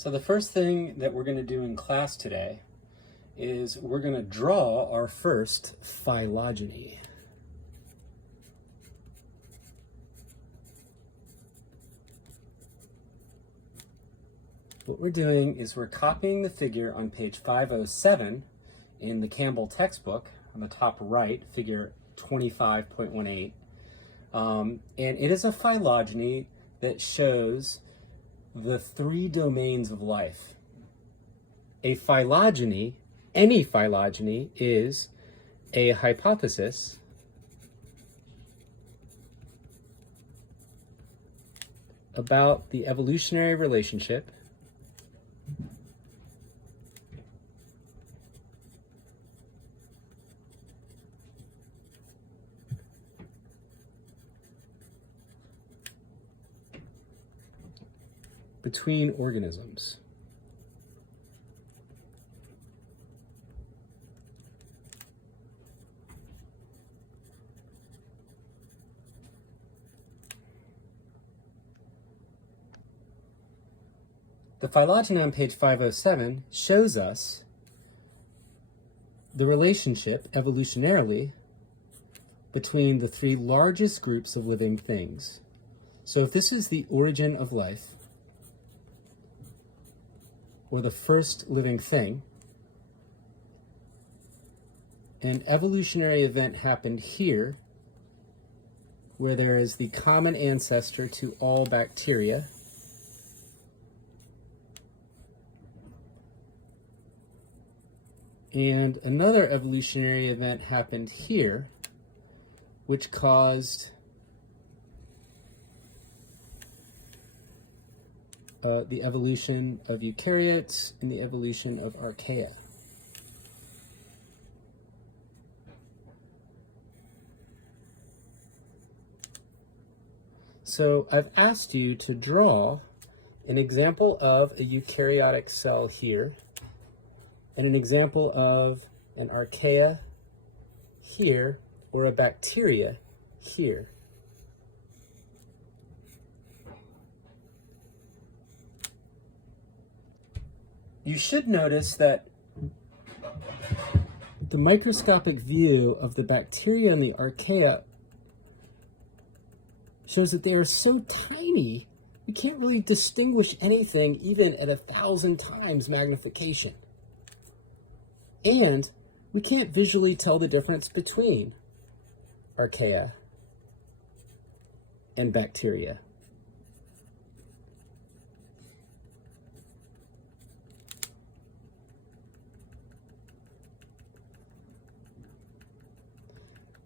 So the first thing that we're going to do in class today is we're going to draw our first phylogeny. What we're doing is we're copying the figure on page 507 in the Campbell textbook on the top right, figure 25.18. And it is a phylogeny that shows the three domains of life. A phylogeny, any phylogeny, is a hypothesis about the evolutionary relationship between organisms. The phylogeny on page 507 shows us the relationship evolutionarily between the three largest groups of living things. So if this is the origin of life, or the first living thing, an evolutionary event happened here where there is the common ancestor to all bacteria, and another evolutionary event happened here which caused the evolution of eukaryotes and the evolution of archaea. So I've asked you to draw an example of a eukaryotic cell here and an example of an archaea here or a bacteria here. You should notice that the microscopic view of the bacteria and the archaea shows that they are so tiny, you can't really distinguish anything even at 1,000 times magnification. And we can't visually tell the difference between archaea and bacteria.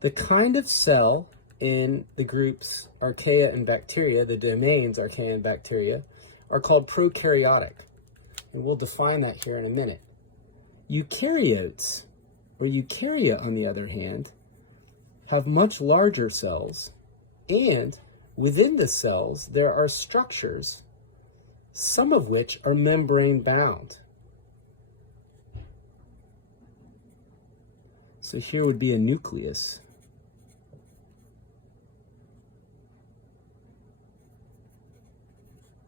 The kind of cell in the groups archaea and bacteria, the domains archaea and bacteria, are called prokaryotic. And we'll define that here in a minute. Eukaryotes, or eukarya on the other hand, have much larger cells, and within the cells there are structures, some of which are membrane bound. So here would be a nucleus.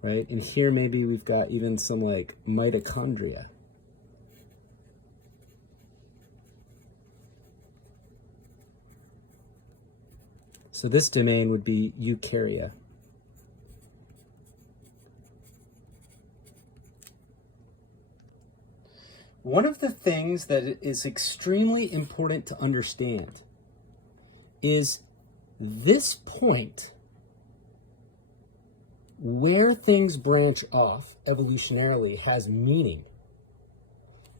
Right? And here maybe we've got even some like mitochondria. So this domain would be eukarya. One of the things that is extremely important to understand is this point where things branch off evolutionarily has meaning,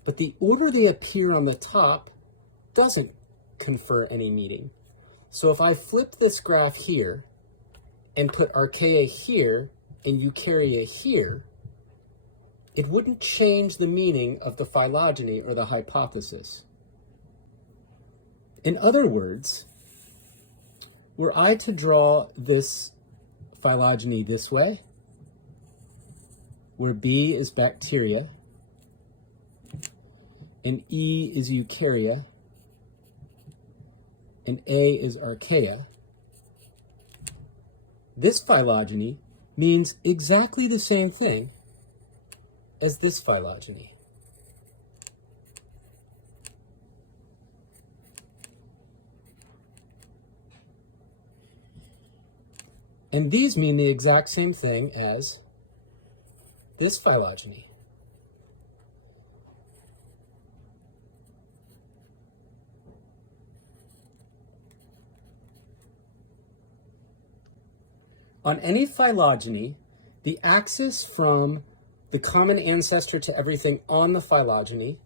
but the order they appear on the top doesn't confer any meaning. So if I flip this graph here and put archaea here and eukarya here, it wouldn't change the meaning of the phylogeny or the hypothesis. In other words, were I to draw this phylogeny this way, where B is bacteria and E is eukarya and A is archaea, this phylogeny means exactly the same thing as this phylogeny. And these mean the exact same thing as this phylogeny. On any phylogeny, the axis from the common ancestor to everything on the phylogeny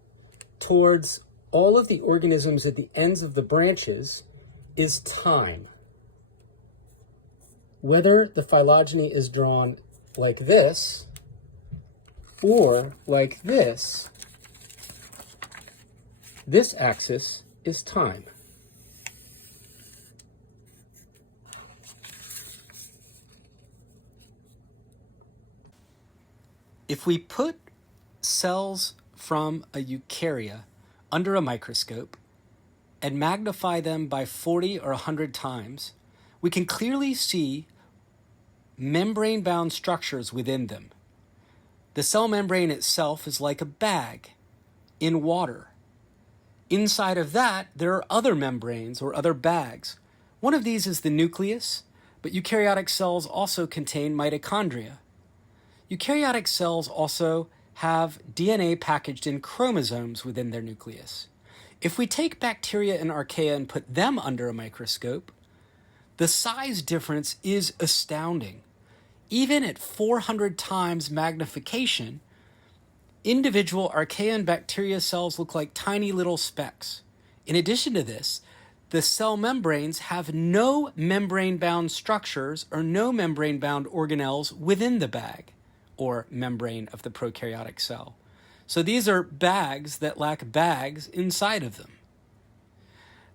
towards all of the organisms at the ends of the branches is time. Whether the phylogeny is drawn like this or like this axis is time. If we put cells from a eukarya under a microscope and magnify them by 40 or 100 times, we can clearly see membrane-bound structures within them. The cell membrane itself is like a bag in water. Inside of that, there are other membranes or other bags. One of these is the nucleus, but eukaryotic cells also contain mitochondria. Eukaryotic cells also have DNA packaged in chromosomes within their nucleus. If we take bacteria and archaea and put them under a microscope, the size difference is astounding. Even at 400 times magnification, individual archaea and bacteria cells look like tiny little specks. In addition to this, the cell membranes have no membrane-bound structures or no membrane-bound organelles within the bag or membrane of the prokaryotic cell. So these are bags that lack bags inside of them.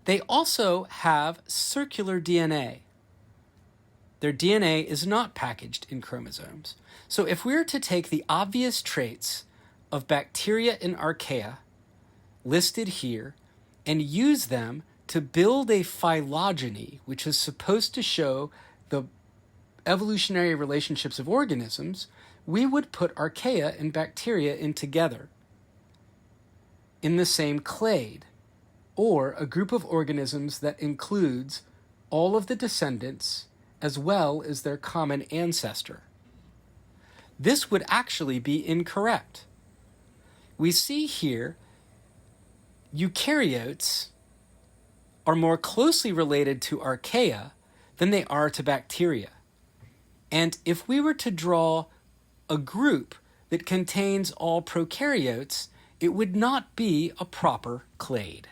They also have circular DNA. Their DNA is not packaged in chromosomes. So if we were to take the obvious traits of bacteria and archaea listed here and use them to build a phylogeny, which is supposed to show the evolutionary relationships of organisms, we would put archaea and bacteria in together in the same clade, or a group of organisms that includes all of the descendants as well as their common ancestor. This would actually be incorrect. We see here eukaryotes are more closely related to archaea than they are to bacteria. And if we were to draw a group that contains all prokaryotes, it would not be a proper clade.